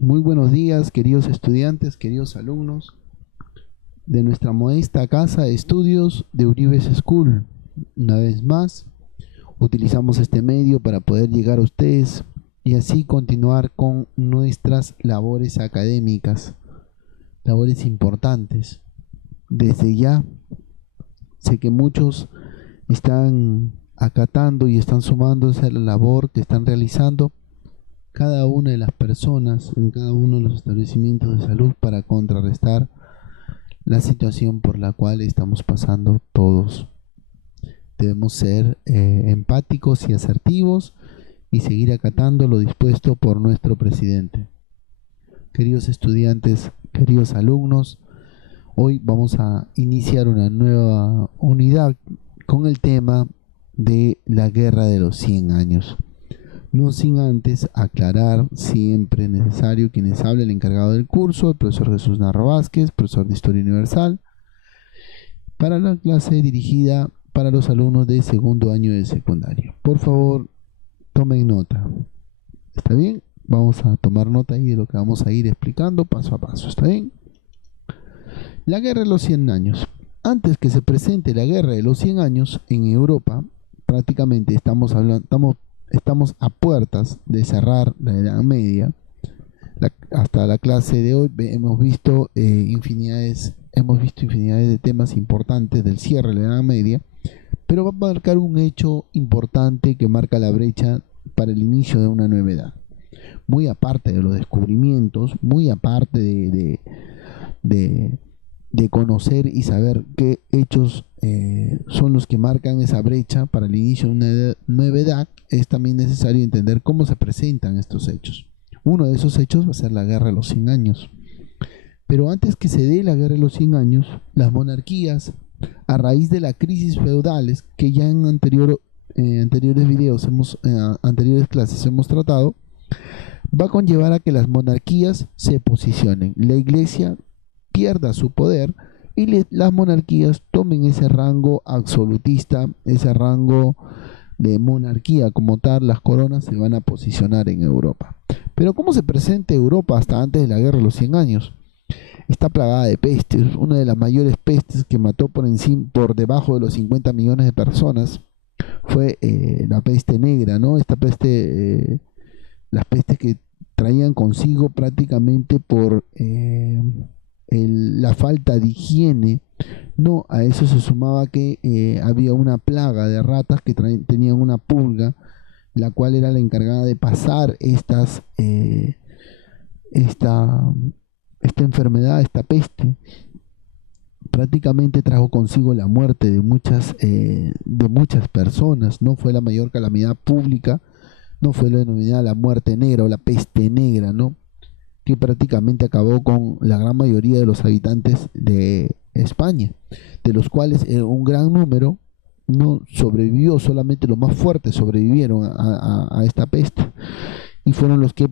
Muy buenos días, queridos estudiantes, queridos alumnos de nuestra modesta casa de estudios de Uribes School. Una vez más, utilizamos este medio para poder llegar a ustedes y así continuar con nuestras labores académicas, labores importantes. Desde ya, sé que muchos están acatando y están sumándose a la labor que están realizando cada una de las personas en cada uno de los establecimientos de salud para contrarrestar la situación por la cual estamos pasando todos. Debemos ser empáticos y asertivos y seguir acatando lo dispuesto por nuestro presidente. Queridos estudiantes, queridos alumnos, hoy vamos a iniciar una nueva unidad con el tema de la Guerra de los 100 años. No sin antes aclarar, siempre necesario, quienes habla el encargado del curso, el profesor Jesús Narro Vázquez, profesor de Historia Universal, para la clase dirigida para los alumnos de segundo año de secundaria. Por favor, tomen nota. ¿Está bien? Vamos a tomar nota ahí de lo que vamos a ir explicando paso a paso. ¿Está bien? La Guerra de los 100 años. Antes que se presente la Guerra de los 100 años en Europa, prácticamente estamos a puertas de cerrar la Edad Media. Hasta la clase de hoy hemos visto infinidades de temas importantes del cierre de la Edad Media, pero va a marcar un hecho importante que marca la brecha para el inicio de una nueva edad. Muy aparte de los descubrimientos, muy aparte de conocer y saber qué hechos son los que marcan esa brecha para el inicio de una nueva edad, es también necesario entender cómo se presentan estos hechos. Uno de esos hechos va a ser la Guerra de los 100 años. Pero antes que se dé la Guerra de los 100 años, las monarquías, a raíz de las crisis feudales que ya en anteriores videos, anteriores clases hemos tratado, va a conllevar a que las monarquías se posicionen. La iglesia pierda su poder y las monarquías tomen ese rango absolutista, ese rango de monarquía como tal. Las coronas se van a posicionar en Europa. Pero ¿cómo se presenta Europa hasta antes de la Guerra de los 100 años? Está plagada de pestes, una de las mayores pestes que mató por debajo de los 50 millones de personas fue la peste negra, ¿no? Esta peste, las pestes que traían consigo prácticamente por la falta de higiene. No, a eso se sumaba que había una plaga de ratas que tenían una pulga, la cual era la encargada de pasar esta enfermedad, esta peste. Prácticamente trajo consigo la muerte de muchas personas. No fue la mayor calamidad pública, no fue la denominada la muerte negra o la peste negra, ¿no? Que prácticamente acabó con la gran mayoría de los habitantes de España, de los cuales un gran número no sobrevivió, solamente los más fuertes sobrevivieron a esta peste, y fueron los que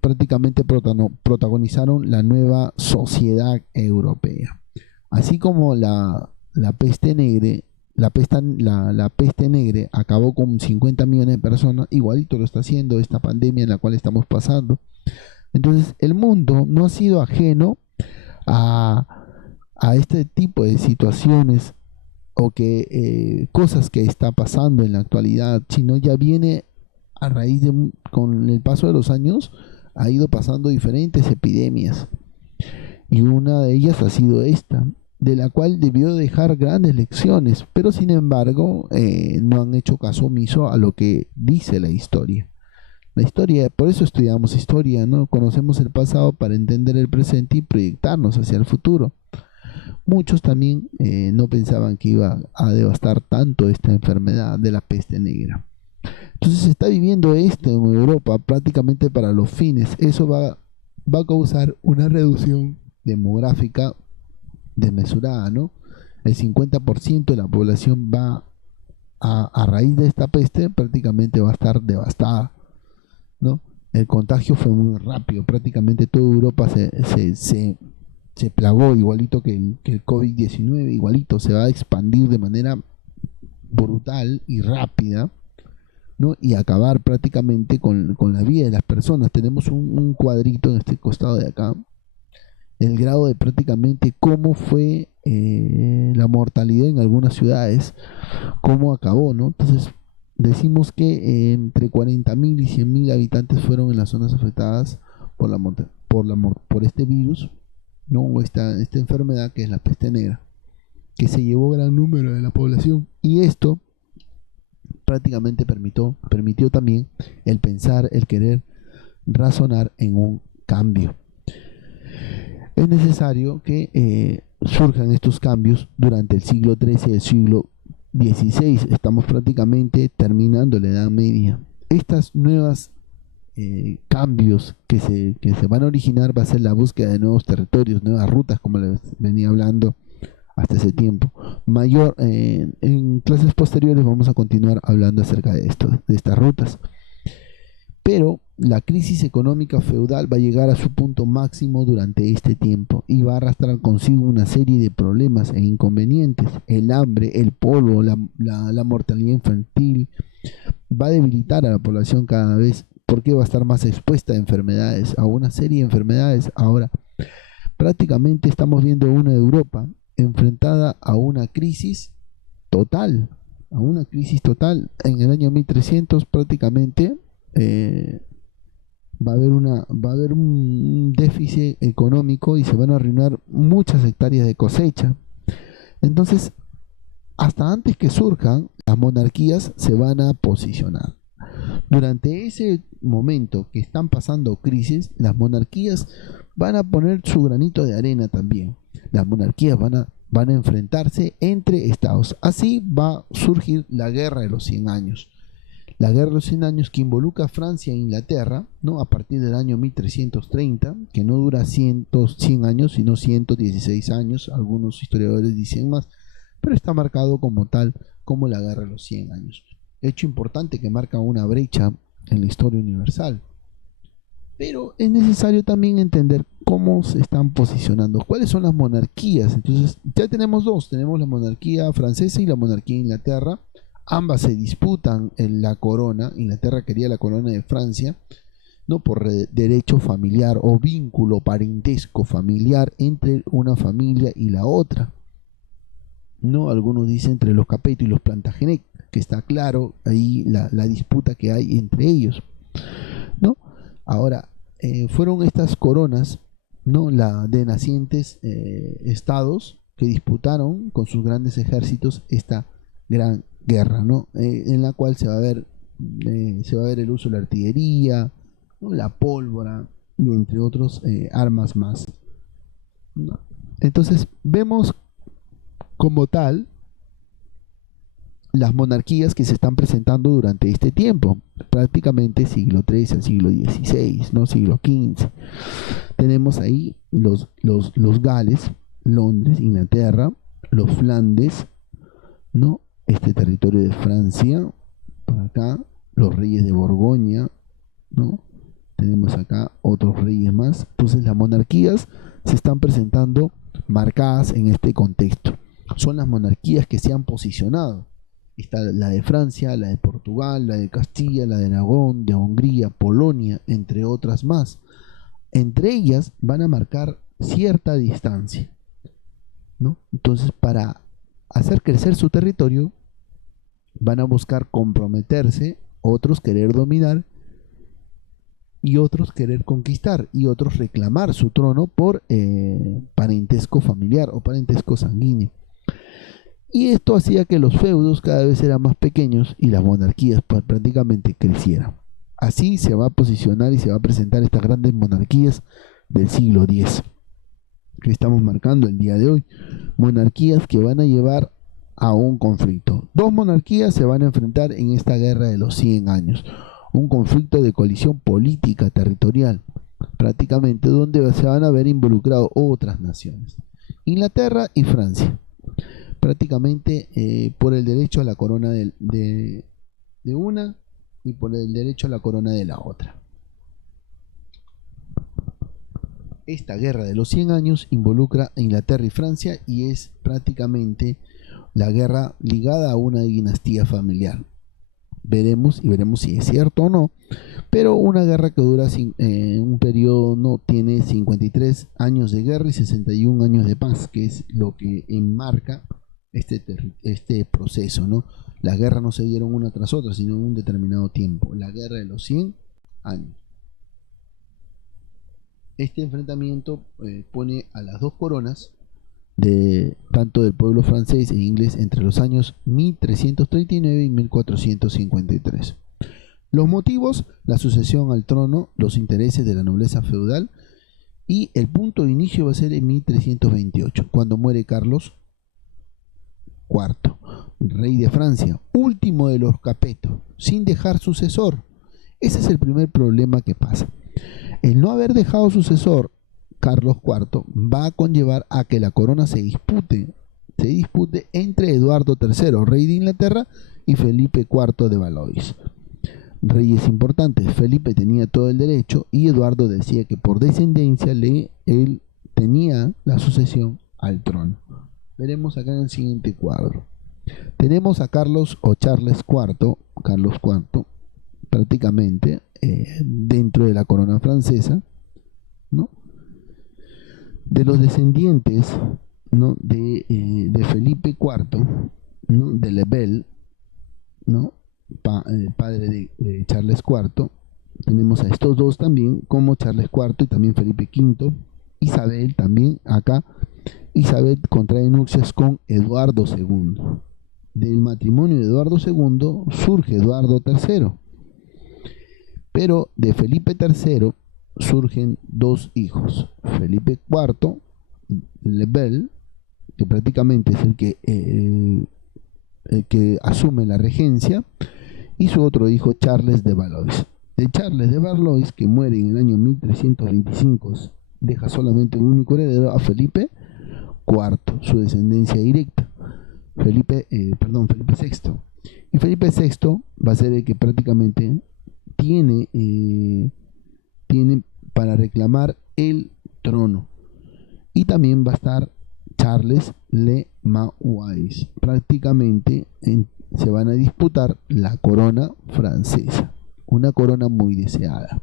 prácticamente protagonizaron la nueva sociedad europea. Así como la peste negra, la peste negra acabó con 50 millones de personas, igualito lo está haciendo esta pandemia en la cual estamos pasando. Entonces el mundo no ha sido ajeno a, a este tipo de situaciones o cosas que está pasando en la actualidad, sino ya viene a raíz con el paso de los años, ha ido pasando diferentes epidemias, y una de ellas ha sido esta, de la cual debió dejar grandes lecciones, pero sin embargo no han hecho caso omiso a lo que dice la historia. La historia, por eso estudiamos historia, ¿no? Conocemos el pasado para entender el presente y proyectarnos hacia el futuro. Muchos también no pensaban que iba a devastar tanto esta enfermedad de la peste negra. Entonces se está viviendo esto en Europa prácticamente para los fines. Eso va a causar una reducción demográfica desmesurada, ¿no? El 50% de la población va a raíz de esta peste prácticamente va a estar devastada, ¿no? El contagio fue muy rápido, prácticamente toda Europa se plagó, igualito que el COVID-19, igualito se va a expandir de manera brutal y rápida, ¿no? Y acabar prácticamente con la vida de las personas. Tenemos un cuadrito en este costado de acá, el grado de prácticamente cómo fue la mortalidad en algunas ciudades, cómo acabó, ¿no? Entonces, decimos que entre 40.000 y 100.000 habitantes fueron en las zonas afectadas por, por este virus, ¿no? O esta enfermedad que es la peste negra, que se llevó gran número de la población. Y esto prácticamente permitió también el pensar, el querer razonar en un cambio. Es necesario que surjan estos cambios durante el siglo XIII y el siglo XVI. Estamos prácticamente terminando la Edad Media. Estas nuevas cambios que se van a originar va a ser la búsqueda de nuevos territorios, nuevas rutas, como les venía hablando hasta ese tiempo. En clases posteriores vamos a continuar hablando acerca de esto, de estas rutas. Pero la crisis económica feudal va a llegar a su punto máximo durante este tiempo y va a arrastrar consigo una serie de problemas e inconvenientes. El hambre, el polvo, la mortalidad infantil va a debilitar a la población cada vez porque va a estar más expuesta a enfermedades, a una serie de enfermedades. Ahora, prácticamente estamos viendo una Europa enfrentada a una crisis total, En el año 1300 prácticamente va a haber un déficit económico y se van a arruinar muchas hectáreas de cosecha. Entonces, hasta antes que surjan, las monarquías se van a posicionar. Durante ese momento que están pasando crisis, las monarquías van a poner su granito de arena también. Las monarquías van a enfrentarse entre estados. Así va a surgir la Guerra de los 100 años. La Guerra de los 100 años que involucra a Francia e Inglaterra, ¿no? A partir del año 1330, que no dura 100 años, sino 116 años, algunos historiadores dicen más, pero está marcado como tal, como la Guerra de los 100 años. Hecho importante que marca una brecha en la historia universal. Pero es necesario también entender cómo se están posicionando, cuáles son las monarquías. Entonces, ya tenemos dos, tenemos la monarquía francesa y la monarquía de Inglaterra. Ambas se disputan en la corona. Inglaterra quería la corona de Francia, no por derecho familiar o vínculo parentesco familiar entre una familia y la otra. No, algunos dicen entre los Capeto y los Plantagenet, que está claro ahí la disputa que hay entre ellos, ¿no? Ahora, fueron estas coronas, ¿no? De nacientes estados que disputaron con sus grandes ejércitos esta gran guerra, ¿no? En la cual se va a ver el uso de la artillería, ¿no? La pólvora y entre otros armas más, ¿no? Entonces vemos como tal las monarquías que se están presentando durante este tiempo, prácticamente siglo XIII al siglo XVI, ¿no? Siglo XV. Tenemos ahí los Gales, Londres, Inglaterra, los Flandes, ¿no? Este territorio de Francia, por acá, los reyes de Borgoña, ¿no? Tenemos acá otros reyes más. Entonces las monarquías se están presentando marcadas en este contexto. Son las monarquías que se han posicionado. Está la de Francia, la de Portugal, la de Castilla, la de Aragón, de Hungría, Polonia, entre otras más. Entre ellas van a marcar cierta distancia, ¿no? Entonces, para hacer crecer su territorio, van a buscar comprometerse, otros querer dominar y otros querer conquistar y otros reclamar su trono por parentesco familiar o parentesco sanguíneo. Y esto hacía que los feudos cada vez eran más pequeños y las monarquías prácticamente crecieran. Así se va a posicionar y se va a presentar estas grandes monarquías del siglo X que estamos marcando el día de hoy. Monarquías que van a llevar a un conflicto. Dos monarquías se van a enfrentar en esta guerra de los 100 años. Un conflicto de colisión política territorial, prácticamente donde se van a ver involucrados otras naciones. Inglaterra y Francia. Prácticamente por el derecho a la corona de una y por el derecho a la corona de la otra. Esta guerra de los 100 años involucra a Inglaterra y Francia y es prácticamente la guerra ligada a una dinastía familiar. veremos si es cierto o no, pero una guerra que dura un periodo, no, tiene 53 años de guerra y 61 años de paz, que es lo que enmarca este proceso, ¿no? Las guerras no se dieron una tras otra, sino en un determinado tiempo. La guerra de los 100 años. Este enfrentamiento pone a las dos coronas tanto del pueblo francés e inglés entre los años 1339 y 1453. Los motivos: la sucesión al trono, los intereses de la nobleza feudal, y el punto de inicio va a ser en 1328, cuando muere Carlos IV, rey de Francia, último de los Capeto, sin dejar sucesor. Ese es el primer problema que pasa. El no haber dejado sucesor Carlos IV va a conllevar a que la corona se dispute entre Eduardo III, rey de Inglaterra, y Felipe IV de Valois. Reyes importantes. Felipe tenía todo el derecho y Eduardo decía que por descendencia él tenía la sucesión al trono. Veremos acá en el siguiente cuadro. Tenemos a Carlos o Charles IV, Carlos IV, prácticamente dentro de la corona francesa, ¿no? De los descendientes, ¿no? de Felipe IV, ¿no? De Lebel, ¿no? Padre de Charles IV, tenemos a estos dos también, como Charles IV y también Felipe V. Isabel también acá. Isabel contrae nupcias con Eduardo II. Del matrimonio de Eduardo II surge Eduardo III. Pero de Felipe III surgen dos hijos. Felipe IV, Lebel, que prácticamente es el que asume la regencia, y su otro hijo, Charles de Valois. De Charles de Valois, que muere en el año 1325, deja solamente un único heredero, a Felipe IV, su descendencia directa. Felipe VI. Y Felipe VI va a ser el que prácticamente tiene para reclamar el trono. Y también va a estar Charles Le Maois. Prácticamente se van a disputar la corona francesa, una corona muy deseada.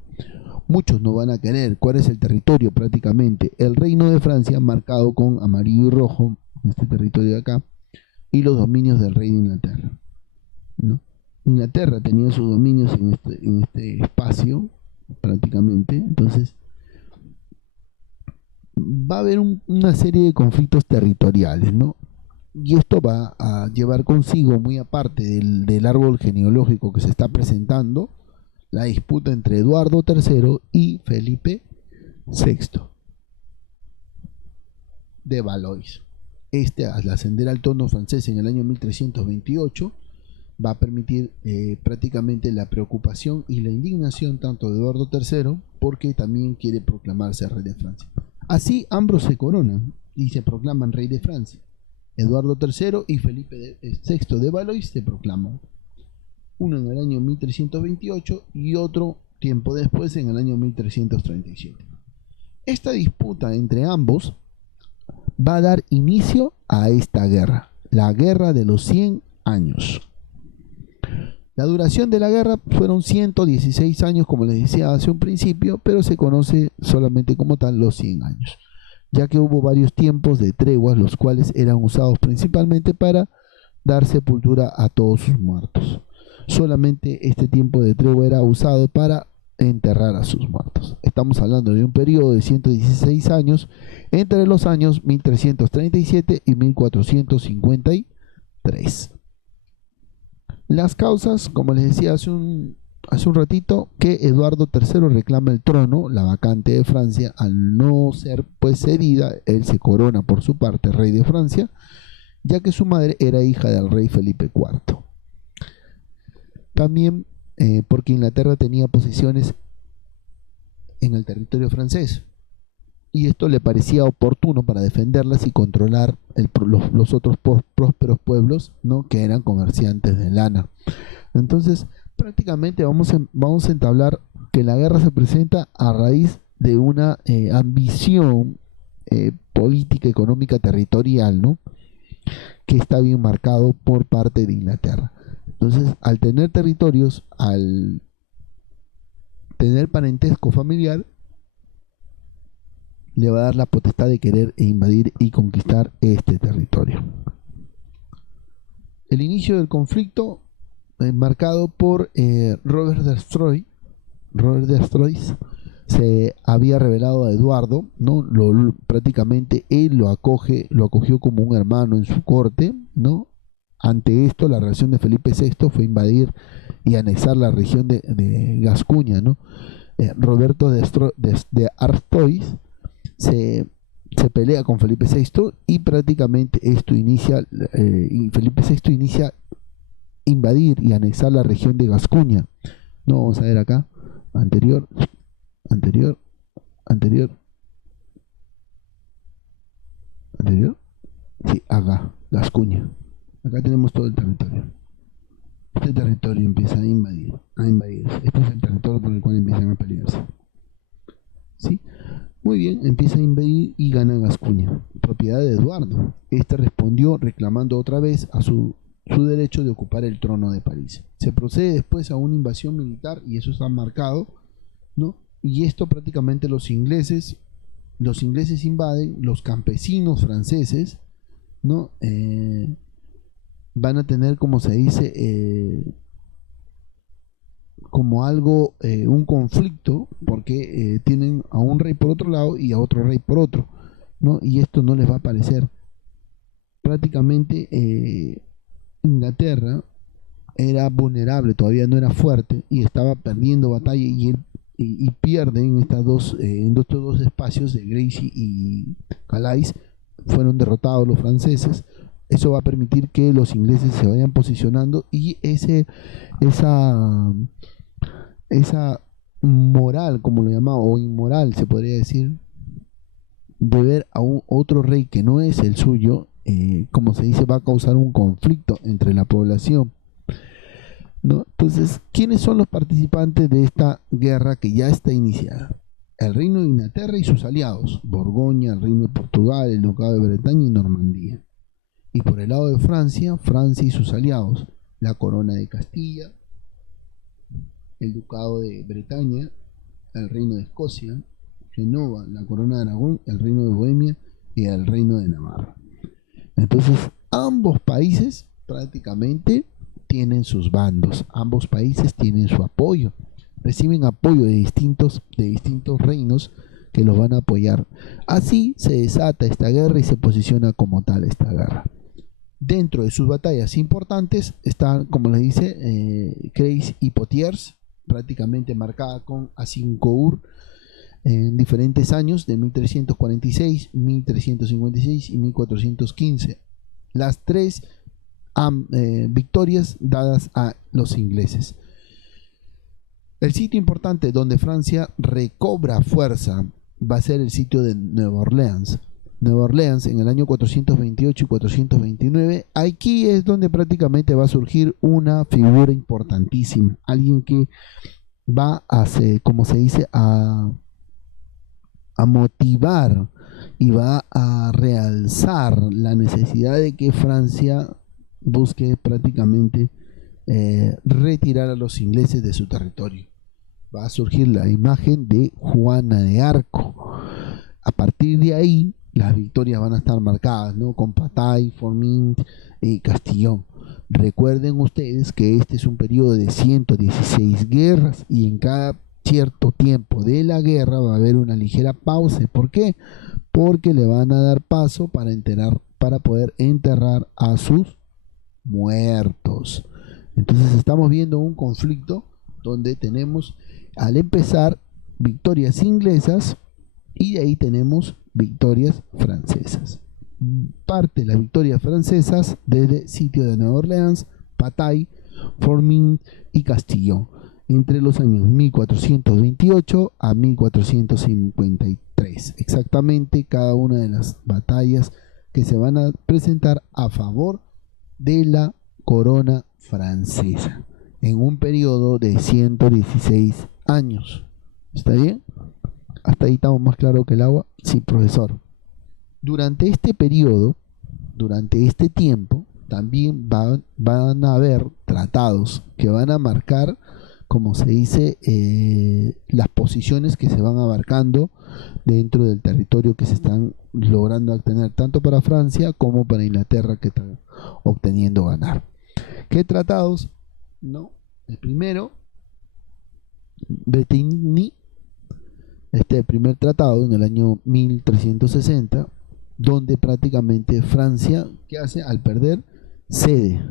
Muchos no van a querer. ¿Cuál es el territorio? Prácticamente el reino de Francia, marcado con amarillo y rojo, este territorio de acá, y los dominios del rey de Inglaterra, ¿no? Inglaterra tenía sus dominios en este espacio, prácticamente. Entonces va a haber una serie de conflictos territoriales, ¿no? Y esto va a llevar consigo, muy aparte del árbol genealógico que se está presentando, la disputa entre Eduardo III y Felipe VI de Valois. Al ascender al trono francés en el año 1328, va a permitir prácticamente la preocupación y la indignación tanto de Eduardo III, porque también quiere proclamarse rey de Francia. Así ambos se coronan y se proclaman rey de Francia. Eduardo III y Felipe VI de Valois se proclaman. Uno en el año 1328 y otro tiempo después en el año 1337. Esta disputa entre ambos va a dar inicio a esta guerra, la guerra de los 100 años. La duración de la guerra fueron 116 años, como les decía hace un principio, pero se conoce solamente como tal los 100 años, ya que hubo varios tiempos de treguas, los cuales eran usados principalmente para dar sepultura a todos sus muertos. Solamente este tiempo de tregua era usado para enterrar a sus muertos. Estamos hablando de un periodo de 116 años entre los años 1337 y 1453. Las causas, como les decía hace un ratito, que Eduardo III reclama el trono, la vacante de Francia, al no ser pues cedida, él se corona por su parte rey de Francia, ya que su madre era hija del rey Felipe IV. También porque Inglaterra tenía posesiones en el territorio francés, y esto le parecía oportuno para defenderlas y controlar los otros prósperos pueblos, ¿no? Que eran comerciantes de lana. Entonces prácticamente vamos a entablar que la guerra se presenta a raíz de una ambición política, económica, territorial, ¿no? Que está bien marcado por parte de Inglaterra. Entonces, al tener territorios, al tener parentesco familiar, le va a dar la potestad de querer e invadir y conquistar este territorio. El inicio del conflicto marcado por Robert de Astrois se había revelado a Eduardo, ¿no? Prácticamente él lo acogió como un hermano en su corte, ¿no? Ante esto, la reacción de Felipe VI fue invadir y anexar la región de Gascuña, ¿no? Roberto de Artois se pelea con Felipe VI y prácticamente Felipe VI inicia invadir y anexar la región de Gascuña. No, vamos a ver acá, anterior, sí, acá, Gascuña. Acá tenemos todo el territorio. Este territorio empieza a invadir. Este es el territorio por el cual empiezan a pelearse. ¿Sí? Muy bien, empieza a invadir y gana Gascuña, propiedad de Eduardo. Este respondió reclamando otra vez a su derecho de ocupar el trono de París. Se procede después a una invasión militar y eso está marcado, ¿no? Y esto prácticamente los ingleses invaden, los campesinos franceses, ¿no? Van a tener, como se dice, como algo, un conflicto, porque tienen a un rey por otro lado y a otro rey por otro, ¿no? Y esto no les va a parecer. Prácticamente Inglaterra era vulnerable, todavía no era fuerte y estaba perdiendo batalla y pierde en estos dos espacios de Gracie y Calais. Fueron derrotados los franceses. Eso va a permitir que los ingleses se vayan posicionando y esa moral, como lo llamaba, o inmoral se podría decir, de ver a otro rey que no es el suyo, como se dice, va a causar un conflicto entre la población, ¿no? Entonces, ¿quiénes son los participantes de esta guerra que ya está iniciada? El Reino de Inglaterra y sus aliados, Borgoña, el Reino de Portugal, el Ducado de Bretaña y Normandía. Y por el lado de Francia, Francia y sus aliados, la Corona de Castilla, el Ducado de Bretaña, el Reino de Escocia, Genova, la Corona de Aragón, el Reino de Bohemia y el Reino de Navarra. Entonces, ambos países prácticamente tienen sus bandos, ambos países tienen su apoyo, reciben apoyo de distintos reinos que los van a apoyar. Así se desata esta guerra y se posiciona como tal esta guerra. Dentro de sus batallas importantes están, como les dice, Crecy y Poitiers, prácticamente marcada con Azincourt en diferentes años de 1346, 1356 y 1415. Las tres victorias dadas a los ingleses. El sitio importante donde Francia recobra fuerza va a ser el sitio de Nueva Orleans. Nueva Orleans en el año 428 y 429. Aquí es donde prácticamente va a surgir una figura importantísima, alguien que va a, como se dice, a motivar y va a realzar la necesidad de que Francia busque prácticamente retirar a los ingleses de su territorio. Va a surgir la imagen de Juana de Arco. A partir de ahí, las victorias van a estar marcadas, ¿no? Con Patay, Formin y Castillón. Recuerden ustedes que este es un periodo de 116 guerras y en cada cierto tiempo de la guerra va a haber una ligera pausa. ¿Por qué? Porque le van a dar paso para poder enterrar a sus muertos. Entonces estamos viendo un conflicto donde tenemos al empezar victorias inglesas y de ahí tenemos victorias francesas. Parte de las victorias francesas desde sitio de Nueva Orleans, Patay, Formin y Castillón entre los años 1428 a 1453. Exactamente cada una de las batallas que se van a presentar a favor de la corona francesa en un periodo de 116 años. ¿Está bien? ¿Hasta ahí estamos más claro que el agua? Sí, profesor. Durante este periodo, durante este tiempo, también van a haber tratados que van a marcar, como se dice, las posiciones que se van abarcando dentro del territorio que se están logrando obtener tanto para Francia como para Inglaterra, que están obteniendo ganar. ¿Qué tratados? No, el primero, Bretigny, este primer tratado en el año 1360, donde prácticamente Francia, ¿qué hace? Al perder, cede.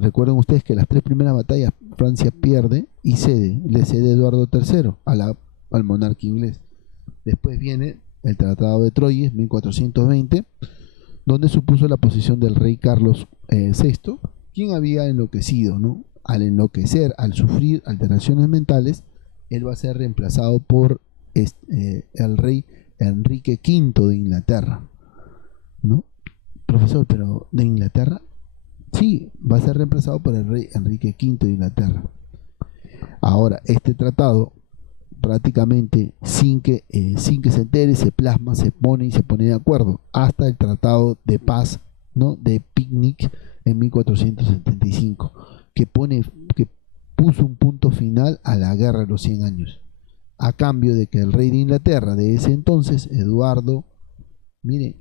Recuerden ustedes que las tres primeras batallas Francia pierde y cede, le cede Eduardo III al monarca inglés. Después viene el Tratado de Troyes, 1420, donde supuso la posición del rey Carlos VI, quien había enloquecido, ¿no? Al enloquecer, al sufrir alteraciones mentales, él va a ser reemplazado por el rey Enrique V de Inglaterra, ¿no? Profesor, pero ¿de Inglaterra? Sí, va a ser reemplazado por el rey Enrique V de Inglaterra. Ahora, este tratado prácticamente sin que se entere, se plasma, se pone de acuerdo hasta el Tratado de Paz, ¿no? de Picnic en 1475, que puso un punto final a la guerra de los 100 años, a cambio de que el rey de Inglaterra de ese entonces, Eduardo IV,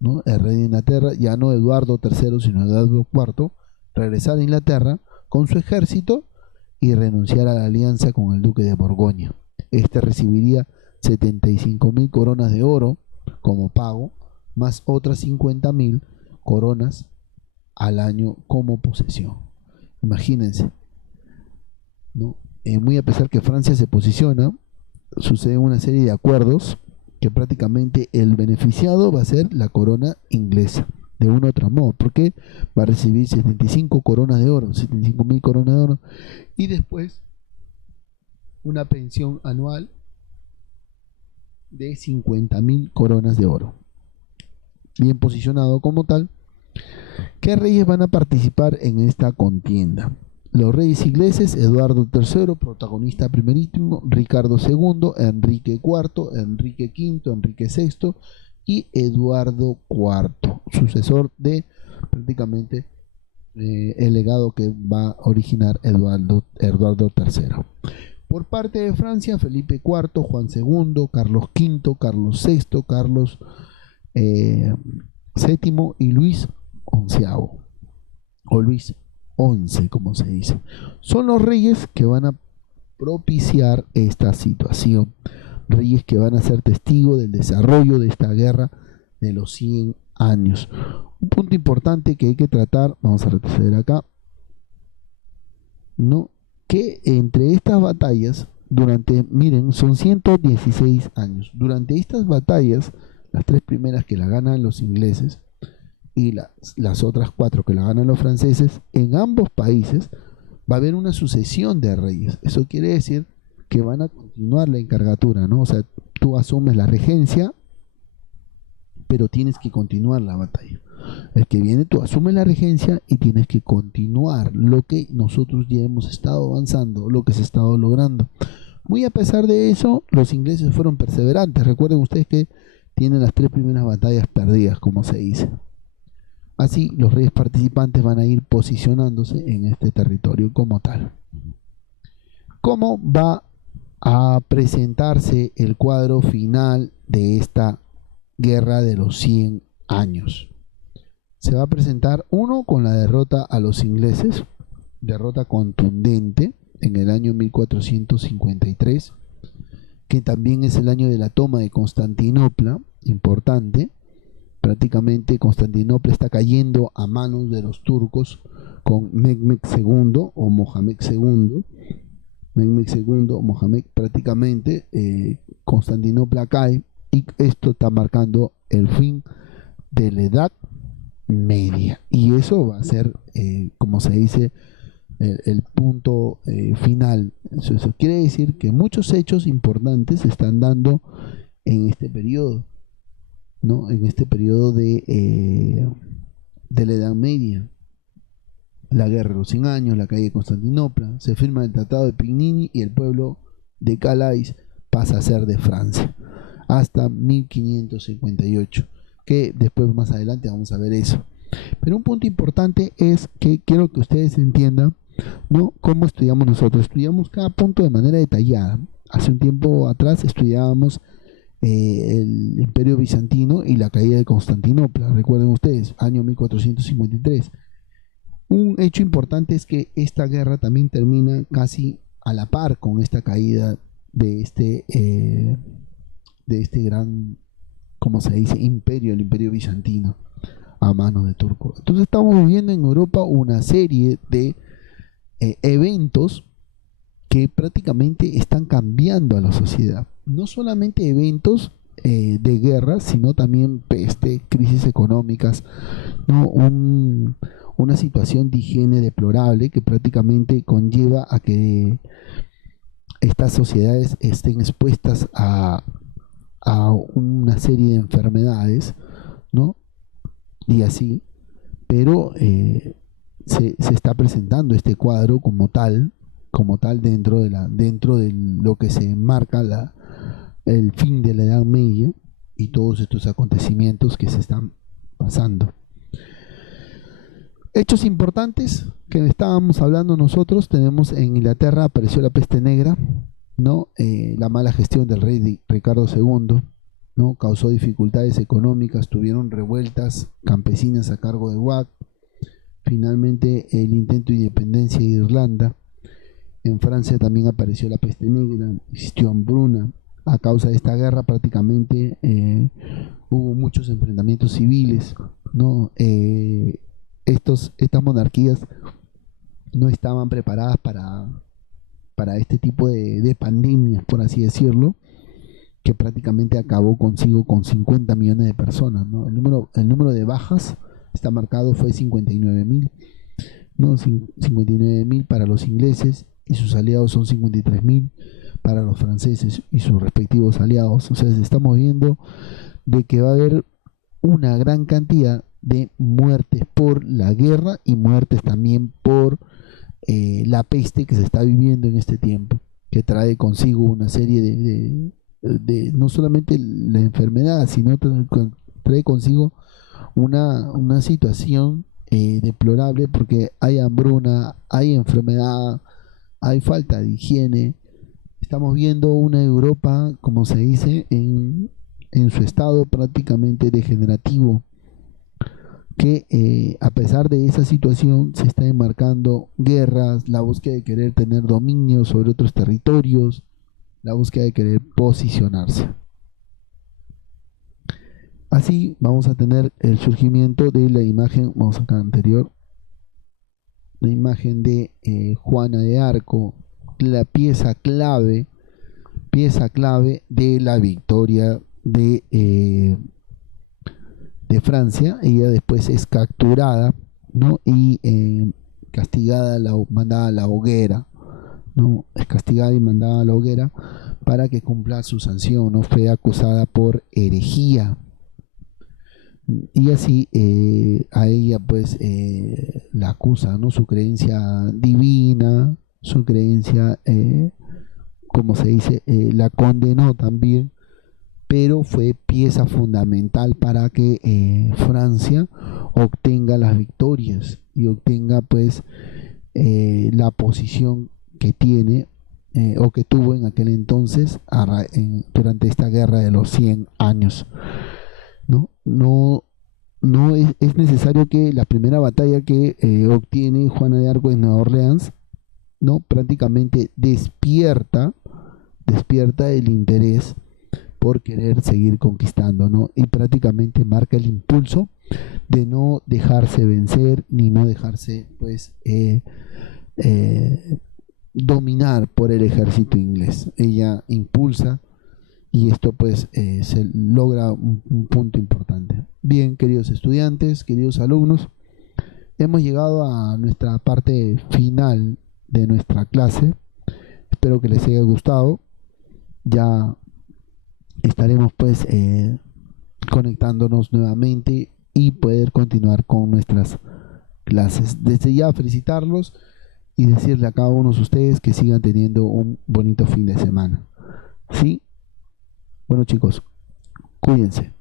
¿no? El rey de Inglaterra, ya no Eduardo III, sino Eduardo IV, regresar a Inglaterra con su ejército y renunciar a la alianza con el duque de Borgoña. Este recibiría 75.000 coronas de oro como pago, más otras 50.000 coronas al año como posesión. Imagínense, ¿no? Muy a pesar que Francia se posiciona, sucede una serie de acuerdos que prácticamente el beneficiado va a ser la corona inglesa, de un u otro modo, porque va a recibir 75 coronas de oro, 75.000 coronas de oro, y después una pensión anual de 50.000 coronas de oro. Bien posicionado como tal. ¿Qué reyes van a participar en esta contienda? Los reyes ingleses: Eduardo III, protagonista primerísimo; Ricardo II, Enrique IV, Enrique V, Enrique VI y Eduardo IV, sucesor de prácticamente el legado que va a originar Eduardo III. Por parte de Francia: Felipe IV, Juan II, Carlos V, Carlos VI, Carlos VII y Luis XI, o Luis XI, como se dice. Son los reyes que van a propiciar esta situación, reyes que van a ser testigos del desarrollo de esta guerra de los 100 años. Un punto importante que hay que tratar, vamos a retroceder acá, ¿no? Que entre estas batallas, miren, son 116 años. Durante estas batallas, las tres primeras que la ganan los ingleses y las otras 4 que la ganan los franceses, en ambos países va a haber una sucesión de reyes. Eso quiere decir que van a continuar la encargatura, ¿no? O sea, tú asumes la regencia, pero tienes que continuar la batalla. El que viene, tú asumes la regencia y tienes que continuar lo que nosotros ya hemos estado avanzando, lo que se ha estado logrando. Muy a pesar de eso, los ingleses fueron perseverantes. Recuerden ustedes que tienen las 3 primeras batallas perdidas, como se dice. Así, los reyes participantes van a ir posicionándose en este territorio como tal. ¿Cómo va a presentarse el cuadro final de esta guerra de los 100 años? Se va a presentar, uno, con la derrota a los ingleses, derrota contundente en el año 1453, que también es el año de la toma de Constantinopla, importante. Prácticamente Constantinopla está cayendo a manos de los turcos con Mehmed II o Mohamed II. Mohamed, prácticamente Constantinopla cae, y esto está marcando el fin de la Edad Media, y eso va a ser, como se dice, el punto final. Eso quiere decir que muchos hechos importantes se están dando en este periodo, ¿no? En este periodo de la Edad Media. La guerra de los 100 años, la caída de Constantinopla, se firma el Tratado de Picnic y el pueblo de Calais pasa a ser de Francia hasta 1558. que después más adelante vamos a ver eso. Pero un punto importante es que quiero que ustedes entiendan, ¿no?, cómo estudiamos nosotros. Estudiamos cada punto de manera detallada. Hace un tiempo atrás estudiábamos el Imperio Bizantino y la caída de Constantinopla. Recuerden ustedes, año 1453. Un hecho importante es que esta guerra también termina casi a la par con esta caída de este gran, como se dice, imperio, el Imperio Bizantino, a manos de turcos. Entonces estamos viviendo en Europa una serie de eventos que prácticamente están cambiando a la sociedad. No solamente eventos de guerra, sino también peste, crisis económicas, ¿no? Una situación de higiene deplorable que prácticamente conlleva a que estas sociedades estén expuestas a una serie de enfermedades, ¿no? Y así, pero se está presentando este cuadro como tal dentro de lo que se marca el fin de la Edad Media y todos estos acontecimientos que se están pasando. Hechos importantes que estábamos hablando nosotros: tenemos en Inglaterra apareció la peste negra, ¿no? La mala gestión del rey Ricardo II, ¿no?, causó dificultades económicas, tuvieron revueltas campesinas a cargo de Watt. Finalmente el intento de independencia de Irlanda. En Francia también apareció la peste negra, existió hambruna. A causa de esta guerra prácticamente hubo muchos enfrentamientos civiles, ¿no? Estas monarquías no estaban preparadas para este tipo de pandemias, por así decirlo, que prácticamente acabó consigo con 50 millones de personas, ¿no? El número de bajas está marcado, fue 59.000, ¿no? 59.000 para los ingleses y sus aliados, son 53.000 para los franceses y sus respectivos aliados. O sea, estamos viendo de que va a haber una gran cantidad de muertes por la guerra y muertes también por la peste que se está viviendo en este tiempo, que trae consigo una serie de no solamente la enfermedad, sino trae consigo una situación deplorable, porque hay hambruna, hay enfermedad, hay falta de higiene. Estamos viendo una Europa, como se dice, en su estado prácticamente degenerativo, que a pesar de esa situación se está enmarcando guerras, la búsqueda de querer tener dominio sobre otros territorios, la búsqueda de querer posicionarse. Así vamos a tener el surgimiento de la imagen, vamos acá anterior, la imagen de Juana de Arco, la pieza clave de la victoria de Francia. Ella después es capturada, ¿no?, y castigada, mandada a la hoguera, ¿no? Es castigada y mandada a la hoguera para que cumpla su sanción, ¿no? Fue acusada por herejía. Y así a ella pues la acusa, ¿no?, su creencia divina, su creencia, como se dice, la condenó también, pero fue pieza fundamental para que Francia obtenga las victorias y obtenga pues la posición que tiene o que tuvo en aquel entonces durante esta guerra de los 100 años. No es necesario que la primera batalla que obtiene Juana de Arco en Nueva Orleans, ¿no?, prácticamente despierta el interés por querer seguir conquistando, ¿no? Y prácticamente marca el impulso de no dejarse vencer ni no dejarse pues dominar por el ejército inglés. Ella impulsa y esto pues se logra un punto importante. Bien, queridos estudiantes, queridos alumnos, hemos llegado a nuestra parte final de nuestra clase. Espero que les haya gustado. Ya estaremos pues conectándonos nuevamente y poder continuar con nuestras clases. Desde ya felicitarlos y decirle a cada uno de ustedes que sigan teniendo un bonito fin de semana. ¿Sí? Bueno, chicos, cuídense.